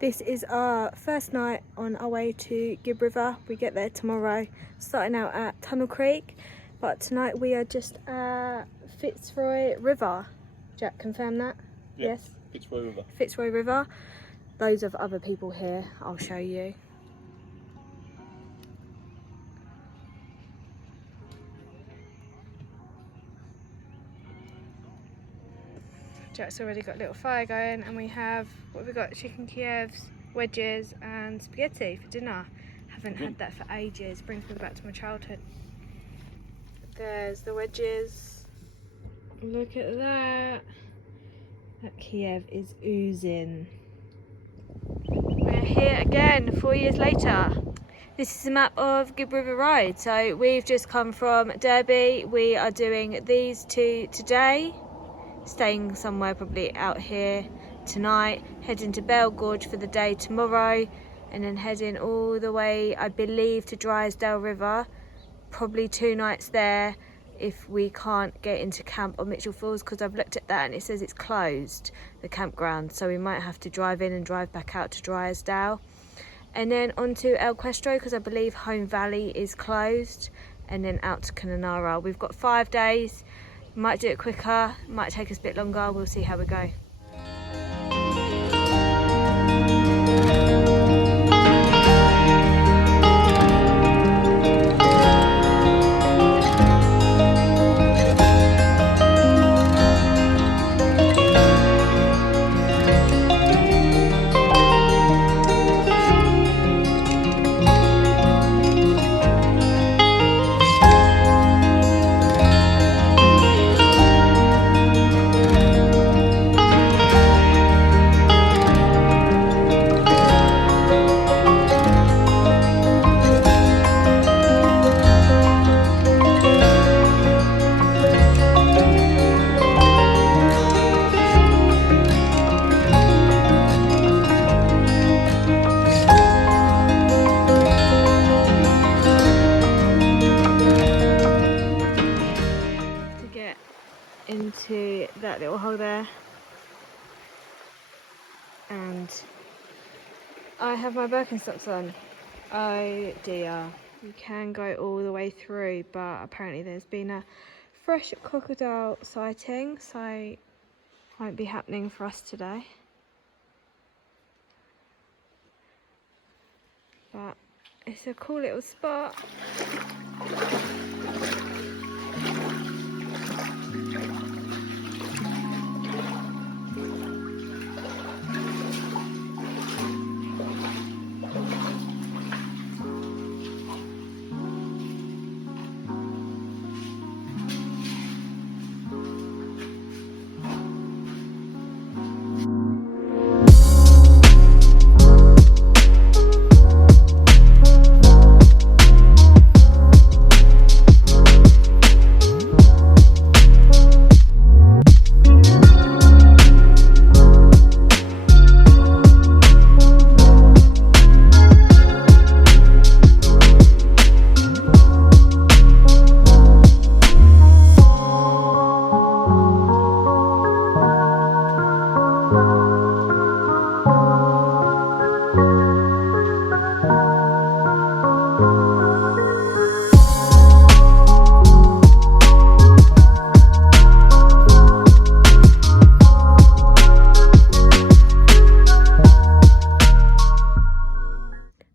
This is our first night on our way to Gibb River. We get there tomorrow, starting out at Tunnel Creek, but tonight we are just at Fitzroy River. Jack, confirm that? Yep. Yes? Fitzroy River. Fitzroy River. Loads of other people here, I'll show you. Jack's already got a little fire going, and we have, what have we got? Chicken Kievs, wedges and spaghetti for dinner. Haven't had that for ages, brings me back to my childhood. There's the wedges. Look at that. That Kiev is oozing. We're here again 4 years later. This is a map of Gibb River Road. So we've just come from Derby. We are doing these two today. Staying somewhere probably out here tonight, heading to Adcock Gorge for the day tomorrow, and then heading all the way, I believe, to Drysdale River. Probably 2 nights there if we can't get into camp on Mitchell Falls, because I've looked at that and it says it's closed, the campground, so we might have to drive in and drive back out to Drysdale, and then on to El Questro, because I believe Home Valley is closed, and then out to Connemara. We've got 5 days. Might do it quicker, might take us a bit longer, we'll see how we go. Into that little hole there, and I have my Birkenstocks on. Oh dear. You can go all the way through, but apparently there's been a fresh crocodile sighting, so won't be happening for us today. But it's a cool little spot.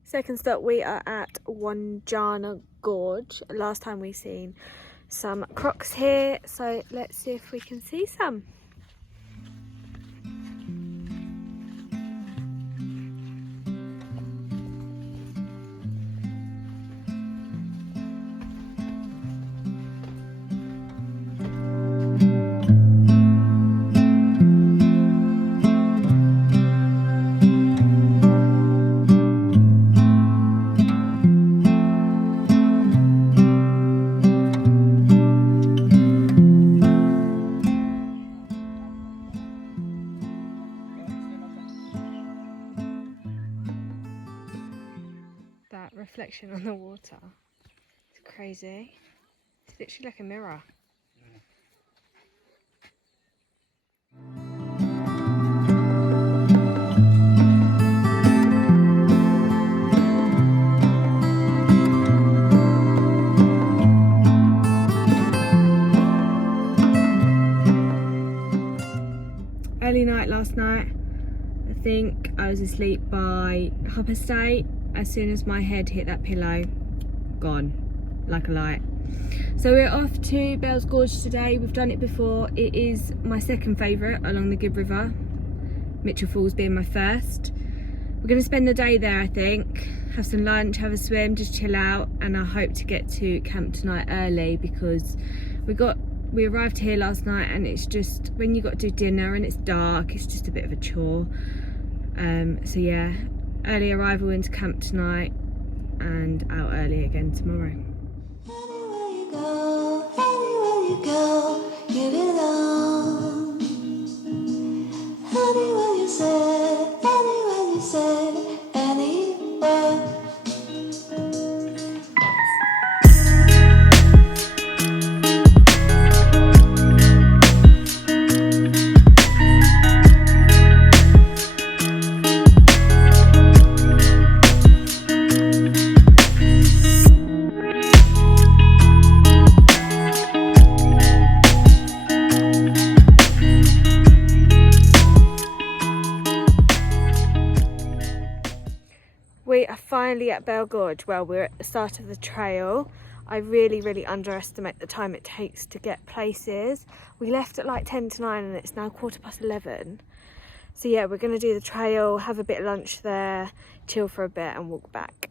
Second stop, we are at Onegina Gorge. Last time we seen some crocs here, so let's see if we can see some. Reflection on the water. It's crazy. It's literally like a mirror. think I was asleep by 8:30. As soon as my head hit that pillow, gone like a light. So we're off to Pentecost Gorge today. We've done it before. It is my second favourite along the Gibb River, Mitchell Falls being my first. We're going to spend the day there, I think, have some lunch, have a swim, just chill out, and I hope to get to camp tonight early because we arrived here last night and it's just, when you got to do dinner and it's dark, it's just a bit of a chore. So yeah, early arrival into camp tonight and out early again tomorrow. Anywhere you go, you belong. Anywhere you say, anywhere. We are finally at Pentecost Gorge. Well, we're at the start of the trail. I really underestimate the time it takes to get places. We left at like 10 to 9 and it's now 11:15. So yeah, we're going to do the trail, have a bit of lunch there, chill for a bit and walk back.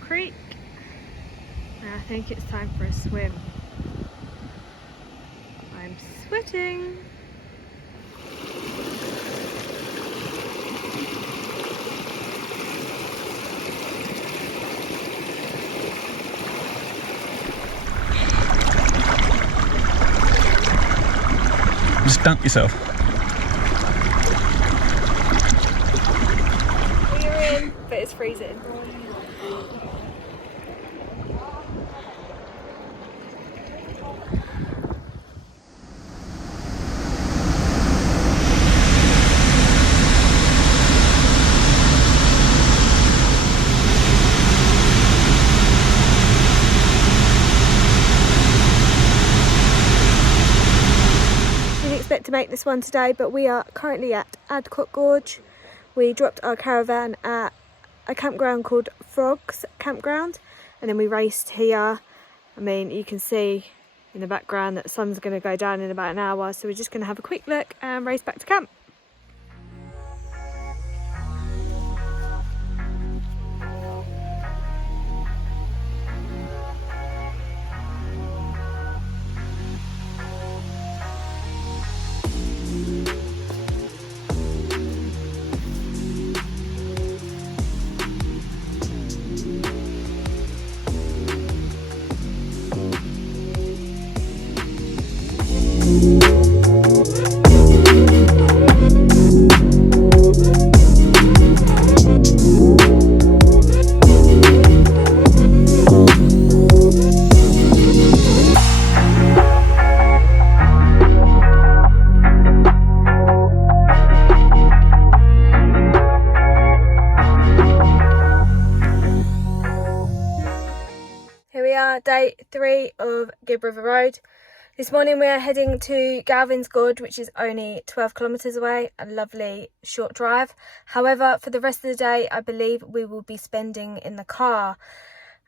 Creek, and I think it's time for a swim. I'm sweating. Just dunk yourself. We're in, but it's freezing. To make this one today, but we are currently at Adcock Gorge. We dropped our caravan at a campground called Frogs Campground and then we raced here. I mean, you can see in the background that the sun's going to go down in about an hour, so we're just going to have a quick look and race back to camp. Day 3 of Gibb River Road. This morning we are heading to Galvin's Gorge, which is only 12 kilometres away, a lovely short drive. However, for the rest of the day I believe we will be spending in the car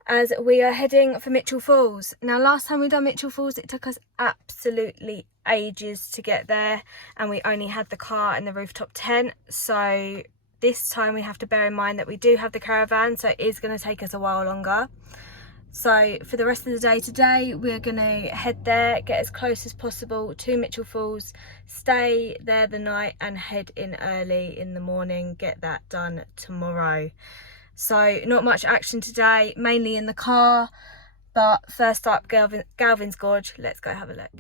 as we are heading for Mitchell Falls. Now last time we done Mitchell Falls it took us absolutely ages to get there and we only had the car and the rooftop tent, so this time we have to bear in mind that we do have the caravan, so it is going to take us a while longer. So for the rest of the day today, we're going to head there, get as close as possible to Mitchell Falls, stay there the night and head in early in the morning, get that done tomorrow. So not much action today, mainly in the car, but first up, Galvin's Gorge, let's go have a look.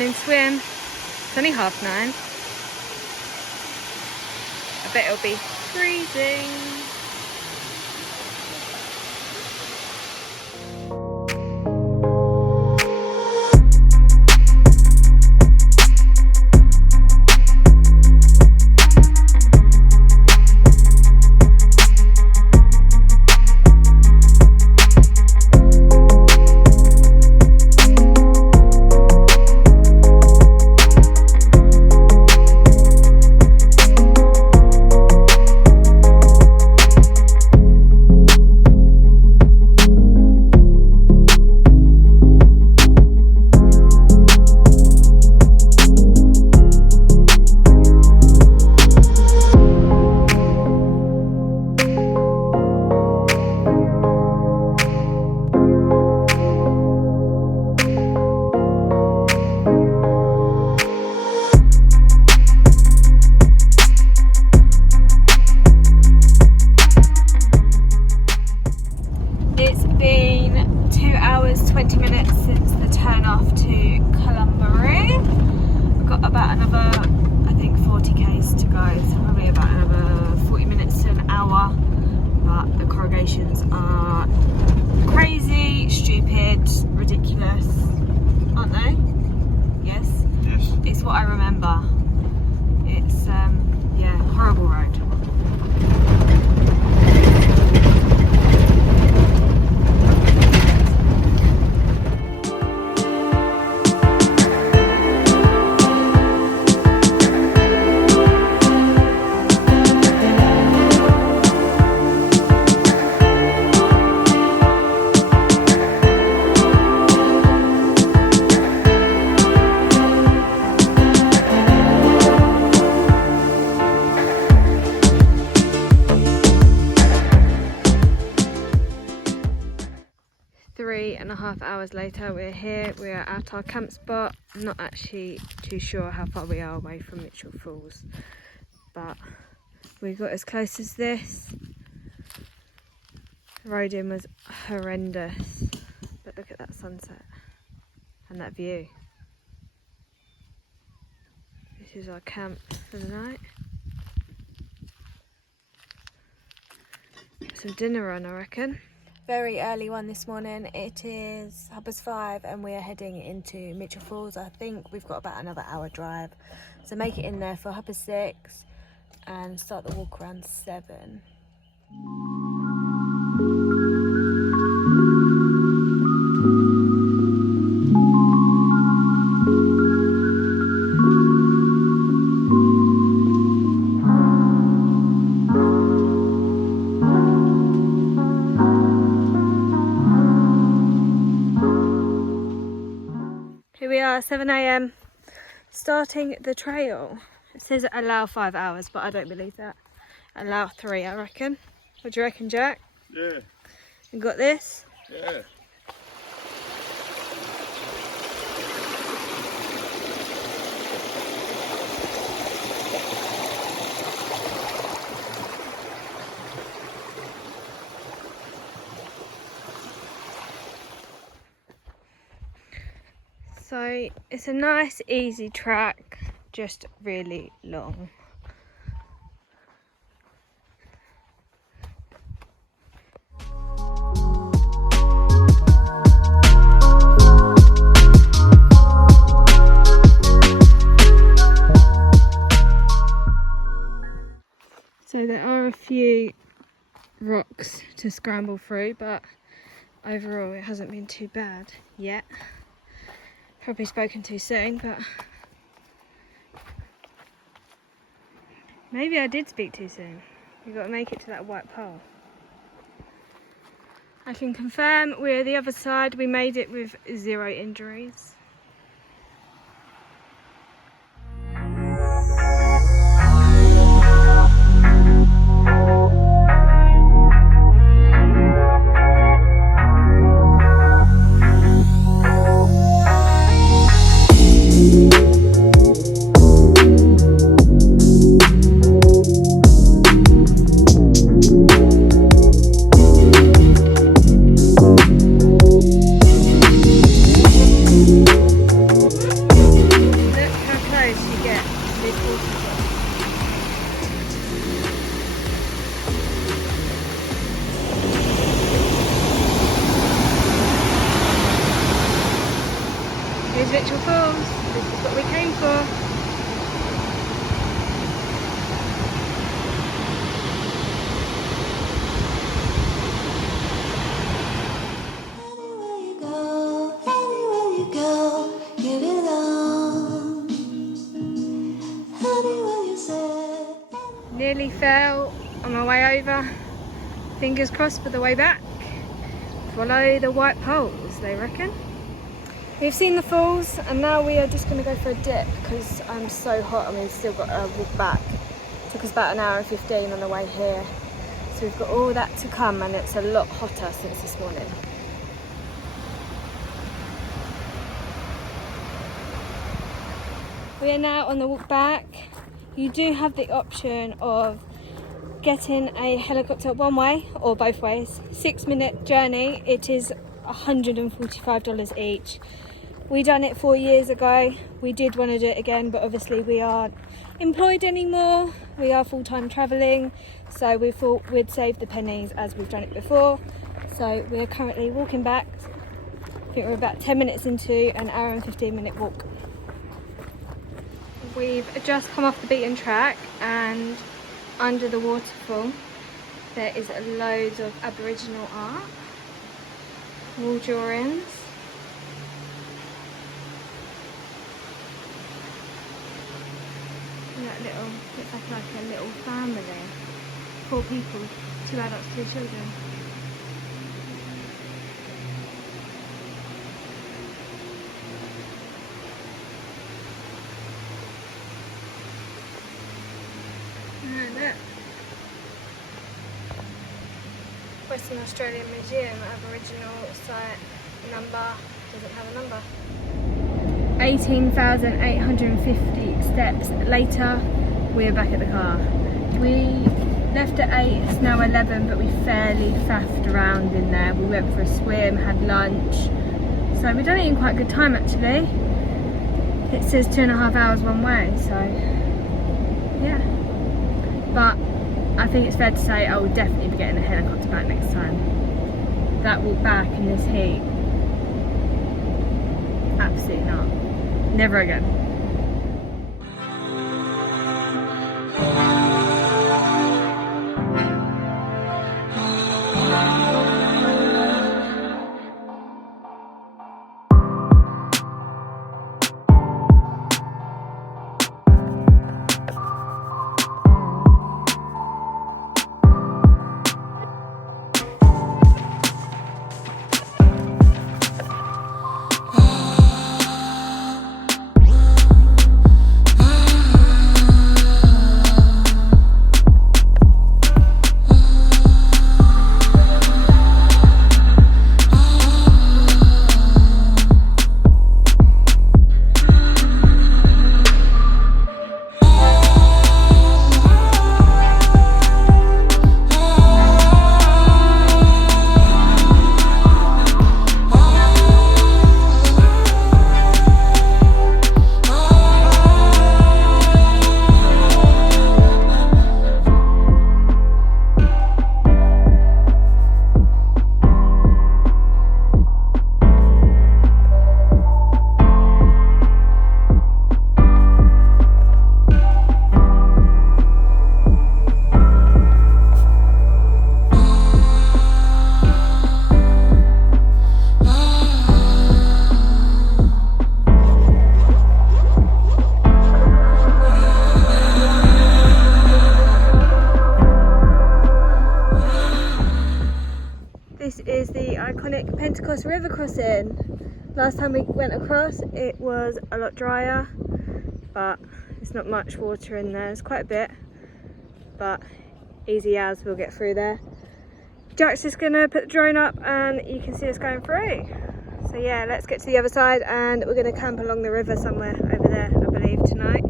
morning swim. It's only 9:30. I bet it'll be freezing. It's been 2 hours 20 minutes since the turn off to Columbaroo. We've got about another, I think, 40 k's to go, so probably about another 40 minutes to an hour. But the corrugations are crazy, stupid, ridiculous, aren't they? Yes? Yes. It's what I remember. It's, yeah, horrible road. Three and a half hours later, we're here. We're at our camp spot. I'm not actually too sure how far we are away from Mitchell Falls, but we got as close as this. The road in was horrendous, but look at that sunset and that view. This is our camp for the night. Some dinner on, I reckon. Very early one this morning. It is 5:30 and we are heading into Mitchell Falls. I think we've got about another hour drive, so make it in there for 6:30 and start the walk around 7. Here we are, 7 AM, starting the trail. It says allow 5 hours, but I don't believe that. Allow 3, I reckon. What do you reckon, Jack? Yeah. You got this? Yeah. So it's a nice easy track, just really long. So there are a few rocks to scramble through, but overall it hasn't been too bad yet. Probably spoken too soon, but maybe I did speak too soon. You've got to make it to that white pole. I can confirm we're the other side. We made it with 0 injuries. Nearly fell on my way over. Fingers crossed for the way back. Follow the white poles, they reckon. We've seen the falls and now we are just going to go for a dip because I'm so hot and we've still got to walk back. It took us about an hour and 15 on the way here. So we've got all that to come and it's a lot hotter since this morning. We are now on the walk back. You do have the option of getting a helicopter one way or both ways. 6-minute journey. It is $145 each. We done it 4 years ago. We did want to do it again, but obviously we aren't employed anymore. We are full-time travelling, so we thought we'd save the pennies as we've done it before. So we're currently walking back. I think we're about 10 minutes into an hour and 15-minute walk. We've just come off the beaten track and under the waterfall there is loads of Aboriginal art, wall drawings. That little, looks like a little family. 4 people, 2 adults, 2 children. Look. Western Australian Museum, Aboriginal site number, doesn't have a number. 18,850 steps later, we're back at the car. We left at 8, it's now 11, but we fairly faffed around in there. We went for a swim, had lunch. So we've done it in quite a good time actually. It says 2.5 hours one way, so yeah. But I think it's fair to say I will definitely be getting a helicopter back next time. That walk back in this heat, absolutely not. Never again. Is the iconic Pentecost River crossing. Last time we went across it was a lot drier, but it's not much water in there. It's quite a bit, but easy as we'll get through there. Jack's just gonna put the drone up and you can see us going through. So yeah, let's get to the other side and we're gonna camp along the river somewhere over there, I believe, tonight.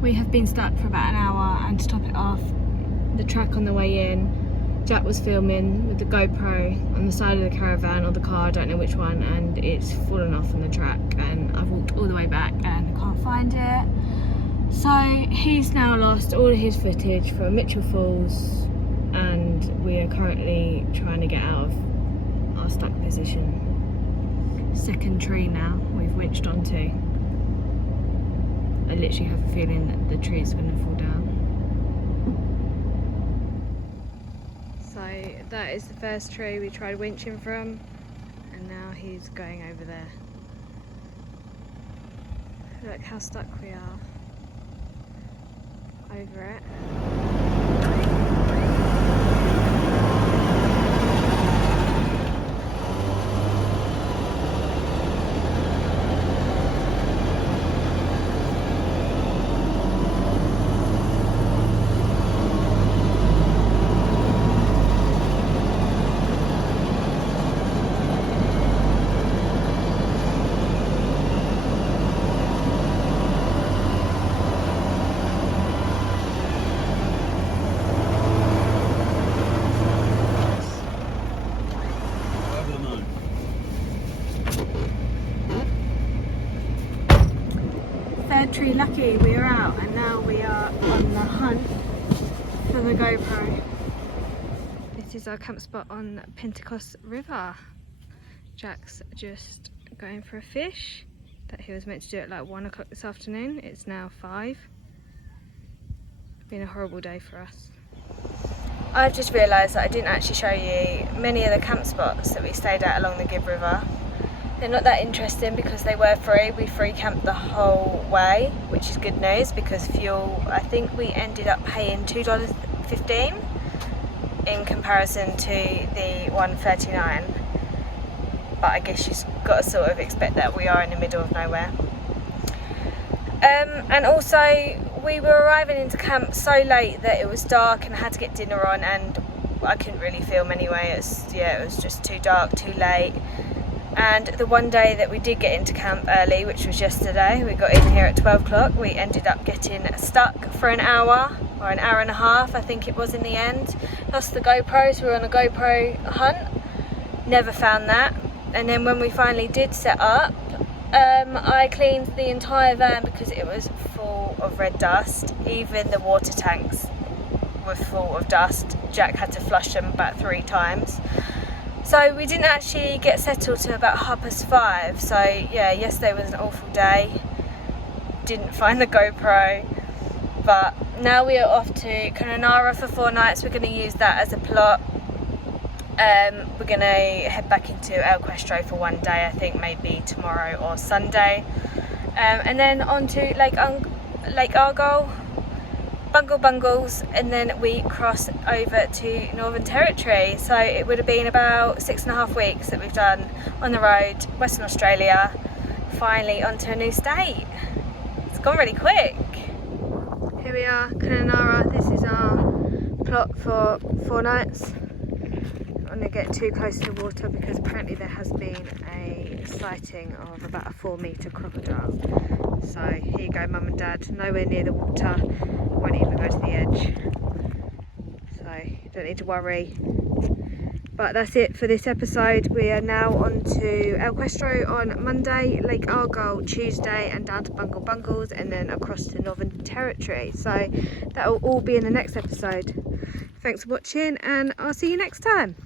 We have been stuck for about an hour, and to top it off, the track on the way in, Jack was filming with the GoPro on the side of the caravan or the car, I don't know which one, and it's fallen off on the track, and I've walked all the way back and I can't find it. So he's now lost all of his footage from Mitchell Falls, and we are currently trying to get out of our stuck position. Second tree now we've winched onto. I literally have a feeling that the tree is going to fall down. that is the first tree we tried winching from, and now he's going over there. Look how stuck we are over it. Third tree lucky, we are out, and now we are on the hunt for the GoPro. This is our camp spot on Pentecost River. Jack's just going for a fish that he was meant to do at like 1 o'clock this afternoon. It's now 5. It's been a horrible day for us. I've just realised that I didn't actually show you many of the camp spots that we stayed at along the Gibb River. They're not that interesting because they were free. We free camped the whole way, which is good news because fuel, I think we ended up paying $2.15 in comparison to the $1.39. But I guess you've got to sort of expect that we are in the middle of nowhere. And also we were arriving into camp so late that it was dark and I had to get dinner on, and I couldn't really film anyway. It was just too dark, too late. And the one day that we did get into camp early, which was yesterday, we got in here at 12 o'clock, we ended up getting stuck for an hour, or an hour and a half I think it was in the end. Lost the GoPro, so we were on a GoPro hunt, never found that. And then when we finally did set up, I cleaned the entire van because it was full of red dust. Even the water tanks were full of dust. Jack had to flush them about 3 times. So we didn't actually get settled till about 5:30. So yeah, yesterday was an awful day. Didn't find the GoPro. But now we are off to Onegina for 4 nights. We're going to use that as a plot. We're going to head back into El Cuestro for 1 day, I think maybe tomorrow or Sunday. And then on to Lake Argyle, Bungles, and then we cross over to Northern Territory. So it would have been about 6.5 weeks that we've done on the road, Western Australia, finally onto a new state. It's gone really quick. Here we are, Onegina. This is our plot for 4 nights. I'm going to get too close to the water because apparently there has been a sighting of about a 4-metre crocodile. So here you go, Mum and Dad, nowhere near the water, won't even go to the edge. So you don't need to worry. But that's it for this episode. We are now on to El Cuestro on Monday, Lake Argyle Tuesday, and down to Bungles, and then across to Northern Territory. So that will all be in the next episode. Thanks for watching, and I'll see you next time.